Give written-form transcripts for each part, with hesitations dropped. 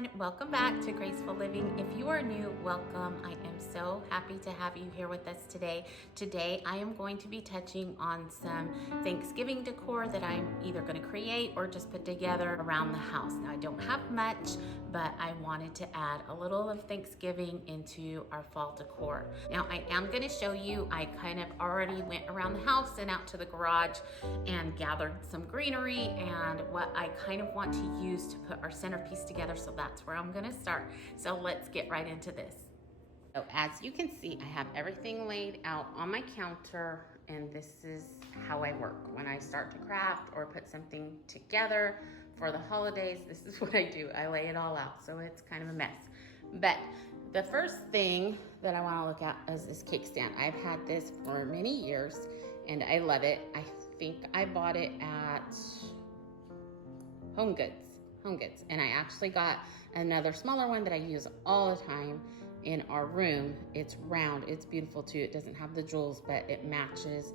everyone, welcome back to Graceful Living. If you are new, welcome. I am so happy to have you here with us today. Today I am going to be touching on some Thanksgiving decor that I'm either going to create or just put together around the house. Now I don't have much, but I wanted to add a little of Thanksgiving into our fall decor. Now I am going to show you, I kind of already went around the house and out to the garage and gathered some greenery and what I kind of want to use to put our centerpiece together, so that's where I'm gonna start. So let's get right into this. So as you can see, I have everything laid out on my counter, and this is how I work. When I start to craft or put something together for the holidays, this is what I do. I lay it all out, so it's kind of a mess. But the first thing that I wanna look at is this cake stand. I've had this for many years, and I love it. I think I bought it at Home Goods, and I actually got another smaller one that I use all the time in our room. It's round, it's beautiful too. It doesn't have the jewels, but it matches.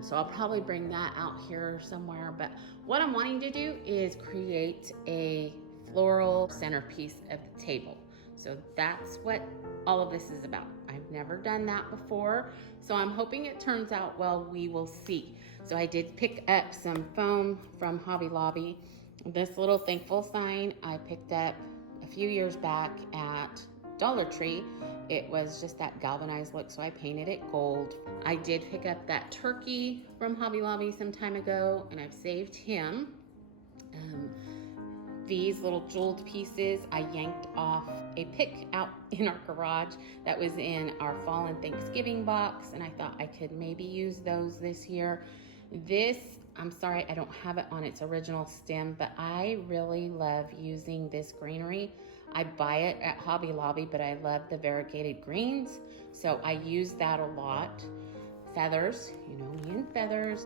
So I'll probably bring that out here somewhere. But what I'm wanting to do is create a floral centerpiece of the table. So that's what all of this is about. I've never done that before, so I'm hoping it turns out well. We will see. So I did pick up some foam from Hobby Lobby. This little thankful sign I picked up a few years back at Dollar Tree. It was just that galvanized look, so I painted it gold. I did pick up that turkey from Hobby Lobby some time ago, and I've saved him. These little jeweled pieces I yanked off a pick out in our garage that was in our fall and Thanksgiving box, and I thought I could maybe use those this year. This, I'm sorry I don't have it on its original stem, but I really love using this greenery. I buy it at Hobby Lobby, but I love the variegated greens, so I use that a lot. Feathers, you know me and feathers.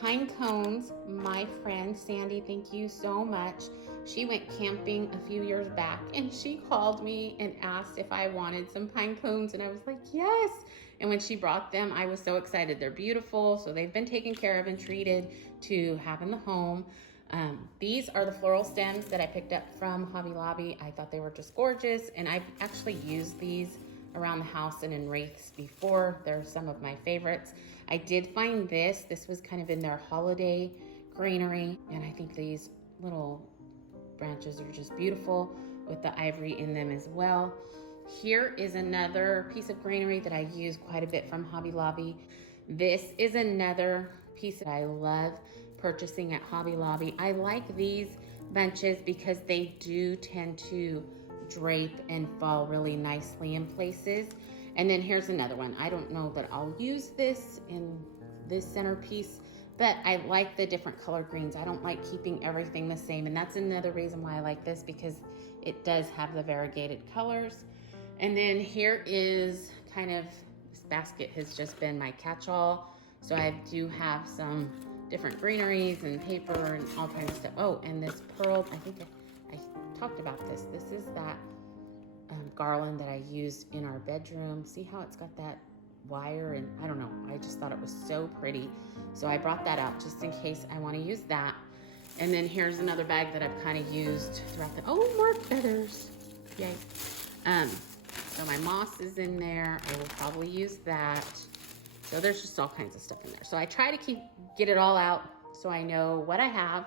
Pine cones, my friend Sandy, thank you so much. She went camping a few years back and she called me and asked if I wanted some pine cones, and I was like, yes. And when she brought them, I was so excited. They're beautiful, so they've been taken care of and treated to have in the home. These are the floral stems that I picked up from Hobby Lobby. I thought they were just gorgeous, and I've actually used these around the house and in wreaths before. They're some of my favorites. I did find this. This was kind of in their holiday greenery, and I think these little branches are just beautiful with the ivory in them as well. Here is another piece of greenery that I use quite a bit from Hobby Lobby. This is another piece that I love purchasing at Hobby Lobby. I like these bunches because they do tend to drape and fall really nicely in places. And then here's another one. I don't know that I'll use this in this centerpiece, but I like the different color greens. I don't like keeping everything the same, and that's another reason why I like this, because it does have the variegated colors. And then here is kind of, this basket has just been my catch-all. So I do have some different greeneries and paper and all kinds of stuff. Oh, and this pearl, I think I talked about this. This is that garland that I used in our bedroom. See how it's got that wire, and I don't know, I just thought it was so pretty. So I brought that out just in case I want to use that. And then here's another bag that I've kind of used throughout the, oh, more feathers. Yay. So my moss is in there. I will probably use that. So there's just all kinds of stuff in there. So I try to get it all out so I know what I have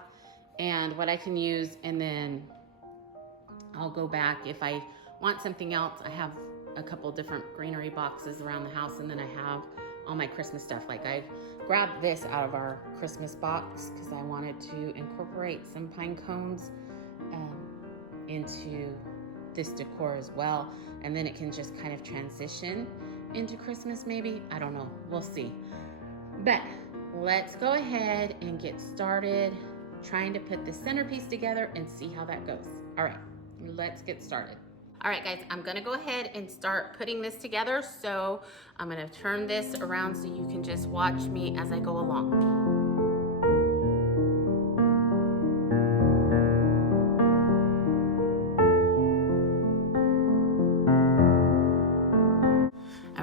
and what I can use, and then I'll go back if I want something else. I have a couple different greenery boxes around the house, and then I have all my Christmas stuff. Like I grabbed this out of our Christmas box because I wanted to incorporate some pine cones into this decor as well, and then it can just kind of transition into Christmas maybe. I don't know, we'll see. But let's go ahead and get started trying to put the centerpiece together and see how that goes. All right, let's get started. All right, guys, I'm gonna go ahead and start putting this together. So I'm gonna turn this around so you can just watch me as I go along.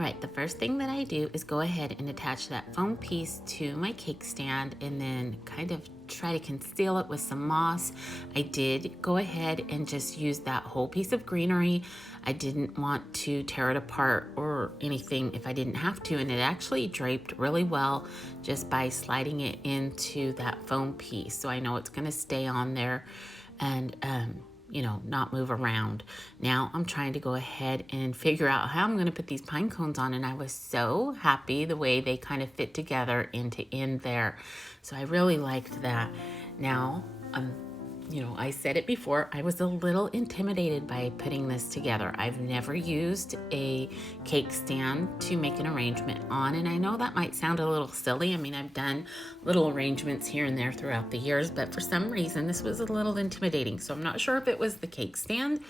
All right, the first thing that I do is go ahead and attach that foam piece to my cake stand, and then kind of try to conceal it with some moss, I did go ahead and just use that whole piece of greenery. I didn't want to tear it apart or anything if I didn't have to, and it actually draped really well just by sliding it into that foam piece. So I know it's going to stay on there and you know, not move around. Now I'm trying to go ahead and figure out how I'm going to put these pine cones on, and I was so happy the way they kind of fit together into in there. So I really liked that. Now, you know, I said it before, I was a little intimidated by putting this together. I've never used a cake stand to make an arrangement on, and I know that might sound a little silly. I mean, I've done little arrangements here and there throughout the years, but for some reason this was a little intimidating. So I'm not sure if it was the cake stand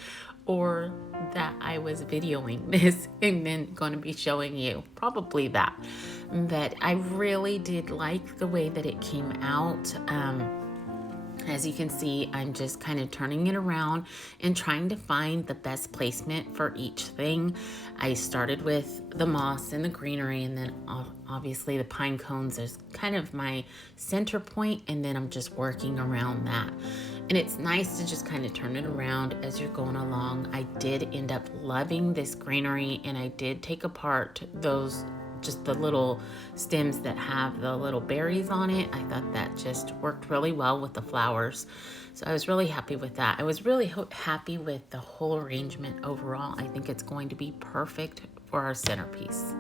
or that I was videoing this and then going to be showing you. Probably that. But I really did like the way that it came out. As you can see, I'm just kind of turning it around and trying to find the best placement for each thing. I started with the moss and the greenery, and then obviously the pine cones is kind of my center point, and then I'm just working around that. And it's nice to just kind of turn it around as you're going along. I did end up loving this greenery, and I did take apart those just the little stems that have the little berries on it. I thought that just worked really well with the flowers. So I was really happy with that. I was really happy with the whole arrangement overall. I think it's going to be perfect for our centerpiece.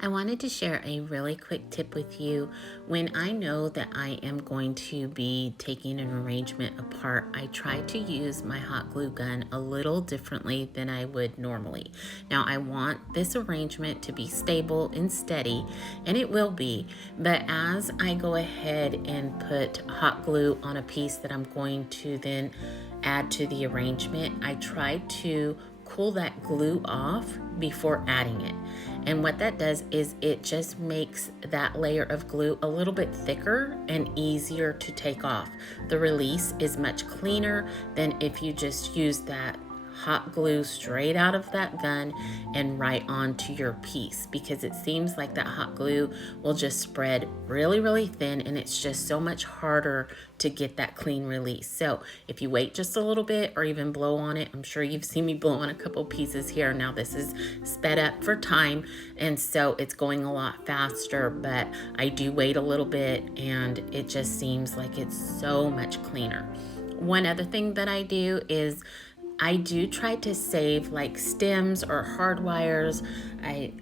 I wanted to share a really quick tip with you. When I know that I am going to be taking an arrangement apart, I try to use my hot glue gun a little differently than I would normally. Now, I want this arrangement to be stable and steady, and it will be, but as I go ahead and put hot glue on a piece that I'm going to then add to the arrangement, I try to cool that glue off before adding it. And what that does is it just makes that layer of glue a little bit thicker and easier to take off. The release is much cleaner than if you just use that hot glue straight out of that gun and right onto your piece, because it seems like that hot glue will just spread really, really thin, and it's just so much harder to get that clean release. So if you wait just a little bit or even blow on it, I'm sure you've seen me blow on a couple pieces here. Now this is sped up for time, and so it's going a lot faster, but I do wait a little bit and it just seems like it's so much cleaner. One other thing that I do is I do try to save like stems or hard wires. I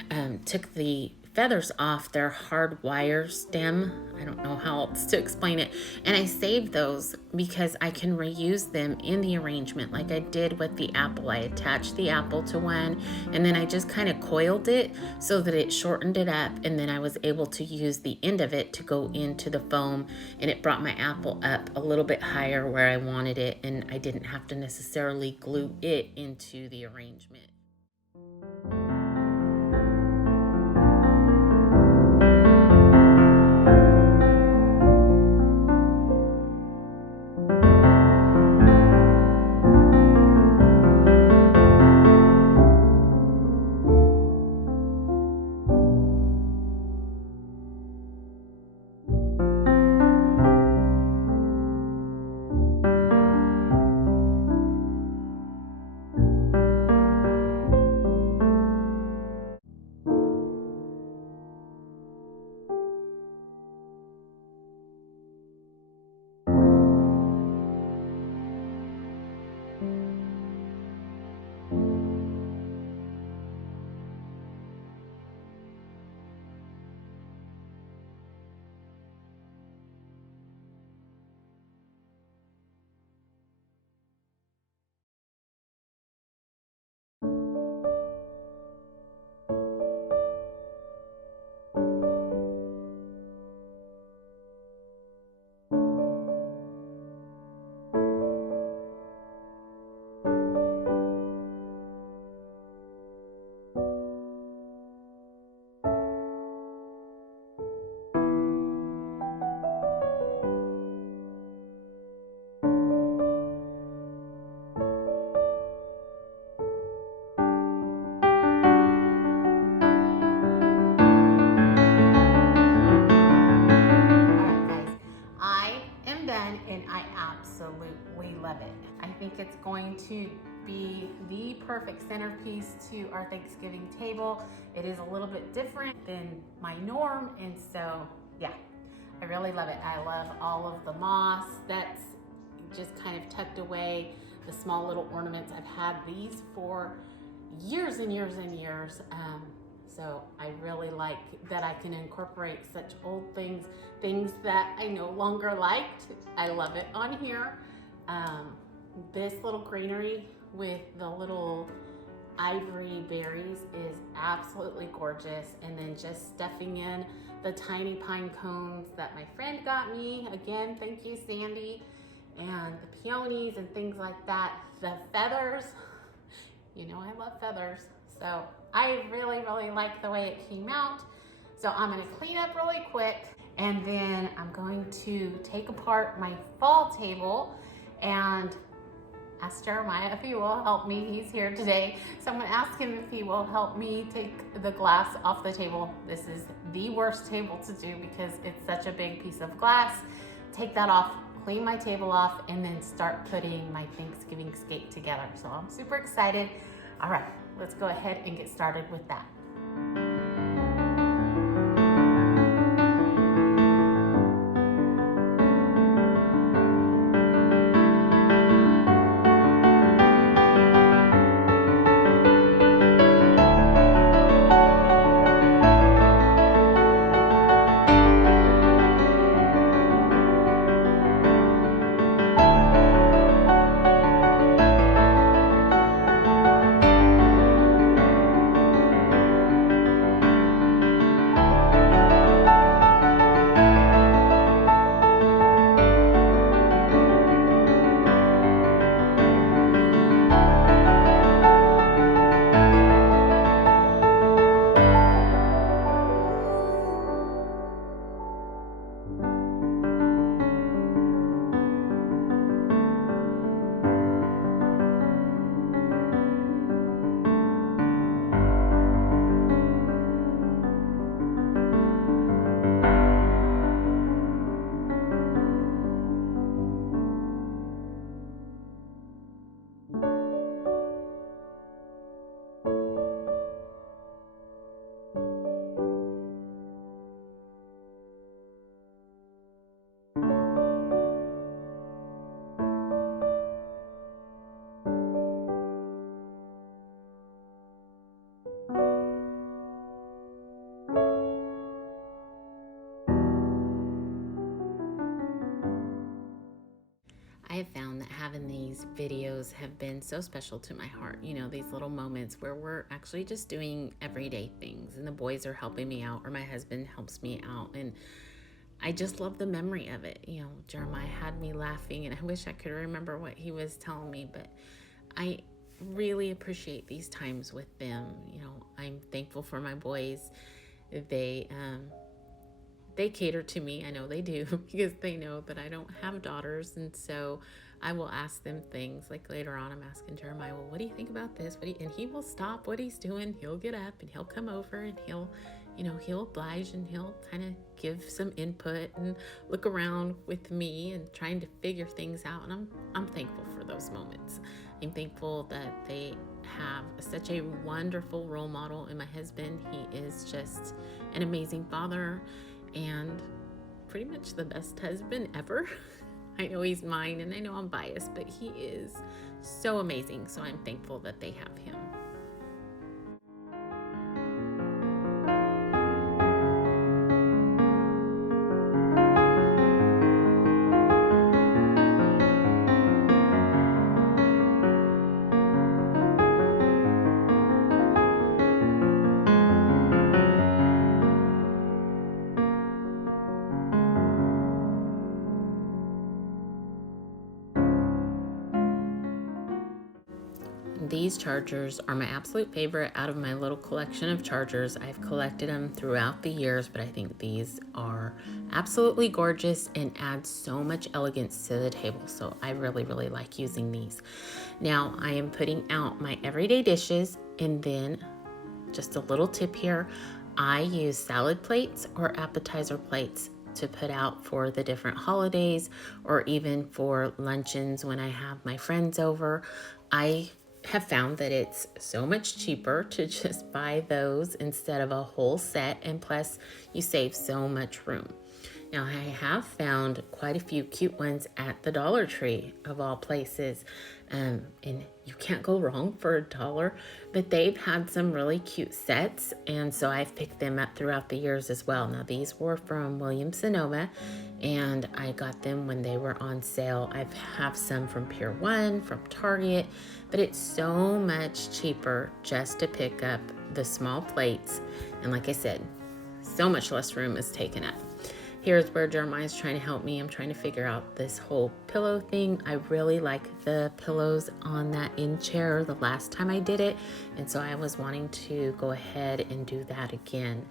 took the feathers off their hard wire stem. I don't know how else to explain it. And I saved those because I can reuse them in the arrangement like I did with the apple. I attached the apple to one, and then I just kind of coiled it so that it shortened it up, and then I was able to use the end of it to go into the foam, and it brought my apple up a little bit higher where I wanted it, and I didn't have to necessarily glue it into the arrangement. going to be the perfect centerpiece to our Thanksgiving table. It is a little bit different than my norm, and so yeah, I really love it. I love all of the moss that's just kind of tucked away, the small little ornaments. I've had these for years and years and years. So I really like that I can incorporate such old things that I no longer liked. I love it on here. This little greenery with the little ivory berries is absolutely gorgeous. And then just stuffing in the tiny pine cones that my friend got me. Again, thank you, Sandy. And the peonies and things like that. The feathers, you know I love feathers. So I really, really like the way it came out. So I'm gonna clean up really quick, and then I'm going to take apart my fall table and ask Jeremiah if he will help me. He's here today. So I'm gonna ask him if he will help me take the glass off the table. This is the worst table to do because it's such a big piece of glass. Take that off, clean my table off, and then start putting my Thanksgiving scape together. So I'm super excited. All right, let's go ahead and get started with that. I have found that having these videos have been so special to my heart. You know, these little moments where we're actually just doing everyday things and the boys are helping me out or my husband helps me out. And I just love the memory of it. You know, Jeremiah had me laughing and I wish I could remember what he was telling me, but I really appreciate these times with them. You know, I'm thankful for my boys. They cater to me. I know they do because they know that I don't have daughters. And so I will ask them things like later on, I'm asking Jeremiah, well, what do you think about this? And he will stop what he's doing. He'll get up and he'll come over and he'll oblige and he'll kind of give some input and look around with me and trying to figure things out. And I'm thankful for those moments. I'm thankful that they have such a wonderful role model in my husband. He is just an amazing father and pretty much the best husband ever. I know he's mine and I know I'm biased, but he is so amazing. So I'm thankful that they have him. These chargers are my absolute favorite out of my little collection of chargers. I've collected them throughout the years, but I think these are absolutely gorgeous and add so much elegance to the table. So I really, really like using these. Now I am putting out my everyday dishes, and then just a little tip here. I use salad plates or appetizer plates to put out for the different holidays or even for luncheons when I have my friends over. I have found that it's so much cheaper to just buy those instead of a whole set, and plus you save so much room. Now, I have found quite a few cute ones at the Dollar Tree, of all places, and you can't go wrong for $1, but they've had some really cute sets, and so I've picked them up throughout the years as well. Now, these were from Williams-Sonoma, and I got them when they were on sale. I have some from Pier 1, from Target, but it's so much cheaper just to pick up the small plates, and like I said, so much less room is taken up. Here's where Jeremiah's trying to help me. I'm trying to figure out this whole pillow thing. I really like the pillows on that end chair the last time I did it, and so I was wanting to go ahead and do that again.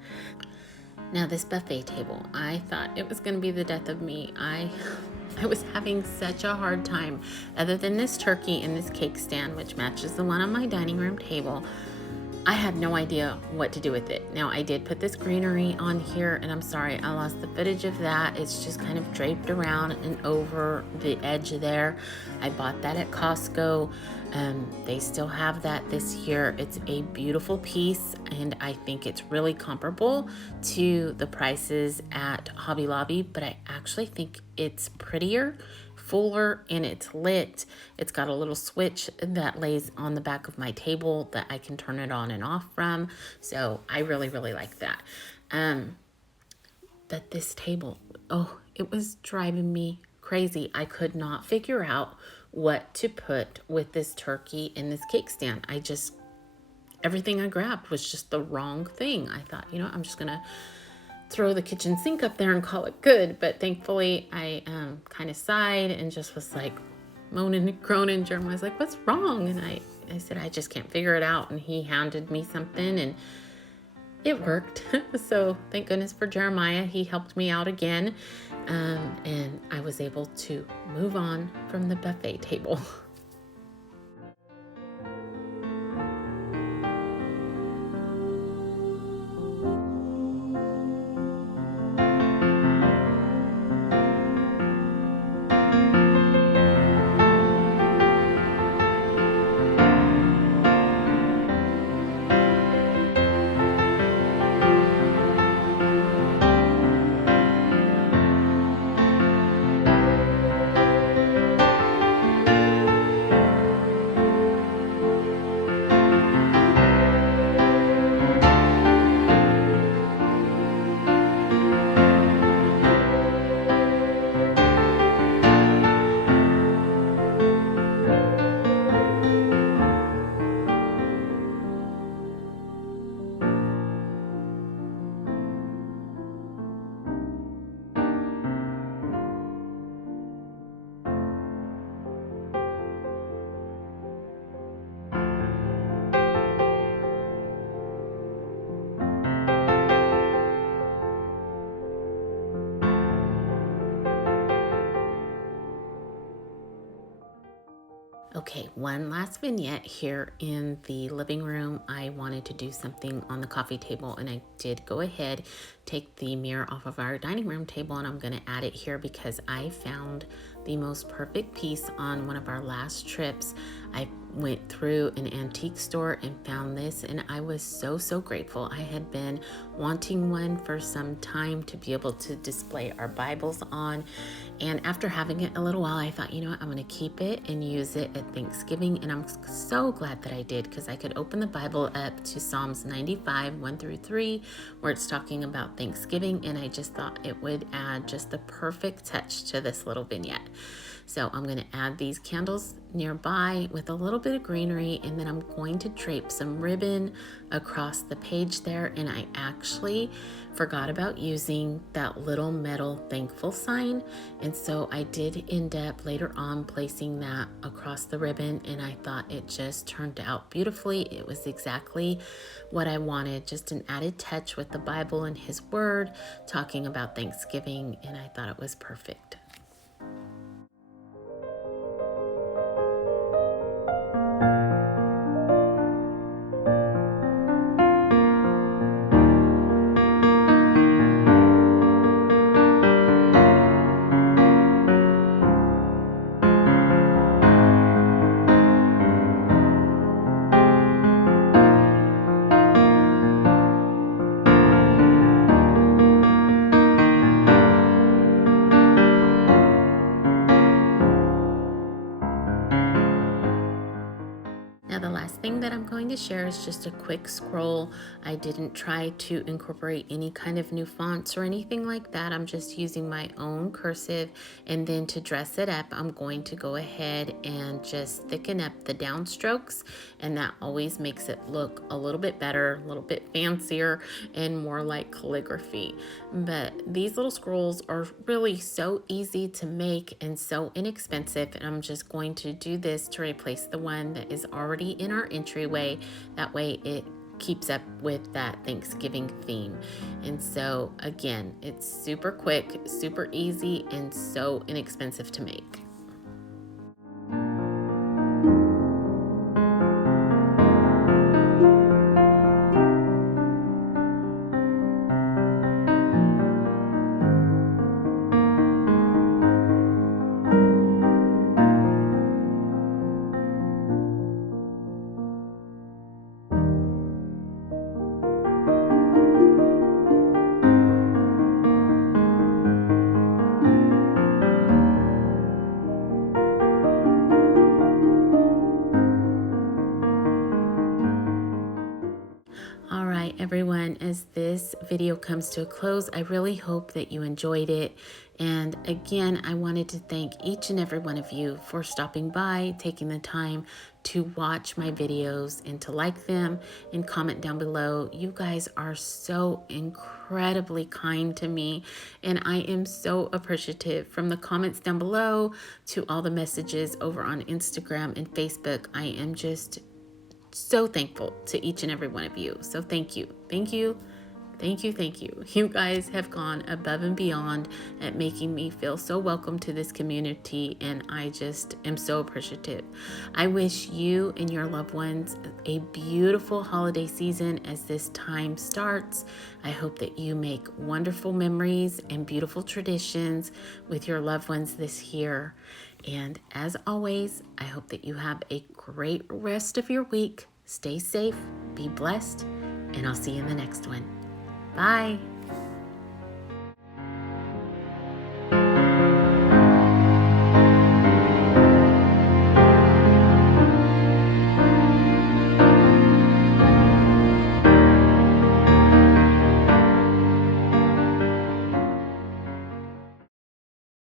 Now, this buffet table, I thought it was going to be the death of me. I was having such a hard time. Other than this turkey and this cake stand, which matches the one on my dining room table, I had no idea what to do with it. Now, I did put this greenery on here, and I'm sorry, I lost the footage of that. It's just kind of draped around and over the edge there. I bought that at Costco. They still have that this year. It's a beautiful piece, and I think it's really comparable to the prices at Hobby Lobby, but I actually think it's prettier, fuller, and it's lit. It's got a little switch that lays on the back of my table that I can turn it on and off from. So I really, really like that. But this table, oh, it was driving me crazy. I could not figure out what to put with this turkey and this cake stand. Everything I grabbed was just the wrong thing. I thought, I'm just gonna throw the kitchen sink up there and call it good. But thankfully I kind of sighed and just was like moaning and groaning. Jeremiah was like, what's wrong? And I said, I just can't figure it out. And he handed me something and it worked. So thank goodness for Jeremiah. He helped me out again. And I was able to move on from the buffet table. Okay, one last vignette here in the living room. I wanted to do something on the coffee table, and I did go ahead, take the mirror off of our dining room table, and I'm going to add it here because I found the most perfect piece on one of our last trips. I went through an antique store and found this, and I was so grateful. I had been wanting one for some time to be able to display our Bibles on, and after having it a little while, I thought, you know what, I'm going to keep it and use it at Thanksgiving. And I'm so glad that I did, because I could open the Bible up to Psalms 95, 1-3, where it's talking about Thanksgiving, and I just thought it would add just the perfect touch to this little vignette. So I'm going to add these candles nearby with a little bit of greenery, and then I'm going to drape some ribbon across the page there. And I actually forgot about using that little metal thankful sign, and so I did end up later on placing that across the ribbon, and I thought it just turned out beautifully. It was exactly what I wanted, just an added touch with the Bible and His Word talking about Thanksgiving, and I thought it was perfect. to share is just a quick scroll. I didn't try to incorporate any kind of new fonts or anything like that. I'm just using my own cursive, and then to dress it up, I'm going to go ahead and just thicken up the downstrokes, and that always makes it look a little bit better, a little bit fancier, and more like calligraphy. But these little scrolls are really so easy to make and so inexpensive, and I'm just going to do this to replace the one that is already in our entryway. That way it keeps up with that Thanksgiving theme. And so again, it's super quick, super easy, and so inexpensive to make. All right, everyone, as this video comes to a close, I really hope that you enjoyed it. And again, I wanted to thank each and every one of you for stopping by, taking the time to watch my videos and to like them and comment down below. You guys are so incredibly kind to me, and I am so appreciative. From the comments down below to all the messages over on Instagram and Facebook, I am just so thankful to each and every one of you. So thank you. Thank you. Thank you. Thank you. You guys have gone above and beyond at making me feel so welcome to this community, and I just am so appreciative. I wish you and your loved ones a beautiful holiday season as this time starts. I hope that you make wonderful memories and beautiful traditions with your loved ones this year. And as always, I hope that you have a great rest of your week. Stay safe, be blessed, and I'll see you in the next one. Bye.